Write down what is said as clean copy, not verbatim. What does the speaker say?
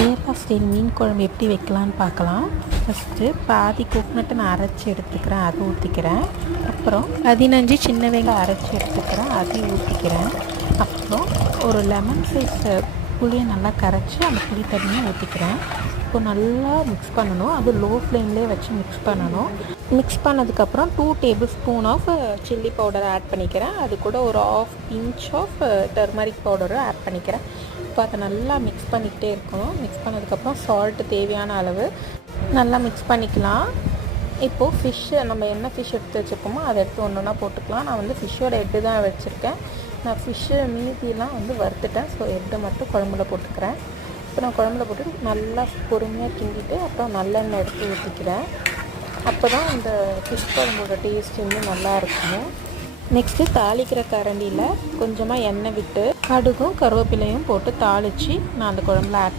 Kerala style மீன் குழம்பு எப்படி வைக்கலான்னு பார்க்கலாம். ஃபஸ்ட்டு பாதி கோக்னட்டை நான் அரைச்சி எடுத்துக்கிறேன், அதை ஊற்றிக்கிறேன். அப்புறம் 15 சின்ன வெங்காயம் அரைச்சி எடுத்துக்கிறேன், அதையும் ஊற்றிக்கிறேன். அப்புறம் ஒரு லெமன் சைஸ் புளியை நல்லா கரைச்சி அந்த புளி தண்ணியை ஊற்றிக்கிறேன். இப்போ நல்லா மிக்ஸ் பண்ணணும், அது லோ ஃப்ளேம்லேயே வச்சு மிக்ஸ் பண்ணணும். மிக்ஸ் பண்ணதுக்கப்புறம் 2 டேபிள் ஸ்பூன் ஆஃப் சில்லி பவுடரை ஆட் பண்ணிக்கிறேன். அது கூட ஒரு ½ இன்ச் ஆஃப் டர்மரிக் பவுடரை ஆட் பண்ணிக்கிறேன். இப்போ அதை நல்லா மிக்ஸ் பண்ணிக்கிட்டே இருக்கணும். மிக்ஸ் பண்ணதுக்கப்புறம் சால்ட்டு தேவையான அளவு நல்லா மிக்ஸ் பண்ணிக்கலாம். இப்போது ஃபிஷ்ஷு நம்ம என்ன ஃபிஷ் எடுத்து வச்சுருக்கோமோ அதை எடுத்து ஒன்று ஒன்றா போட்டுக்கலாம். நான் வந்து ஃபிஷ்ஷோட ஹெட்டு தான் வச்சுருக்கேன். நான் ஃபிஷ்ஷு மீதியெல்லாம் வந்து வறுத்துட்டேன். ஸோ ஹெட்டை மட்டும் குழம்புல போட்டுக்கிறேன். இப்போ நான் குழம்புல போட்டு நல்லா பொறுமையாக கிண்டிட்டு அப்புறம் நல்லெண்ணெய் எடுத்து ஊற்றிக்கிறேன். அப்போ தான் அந்த ஃபிஷ் குழம்போட டேஸ்ட் இன்னும் நல்லாயிருக்கும். நெக்ஸ்ட்டு தாளிக்கிற கரண்டியில் கொஞ்சமாக எண்ணெய் விட்டு கடுகும் கருவேப்பிலையும் போட்டு தாளித்து நான் அந்த குழம்புல ஆட் பண்ணி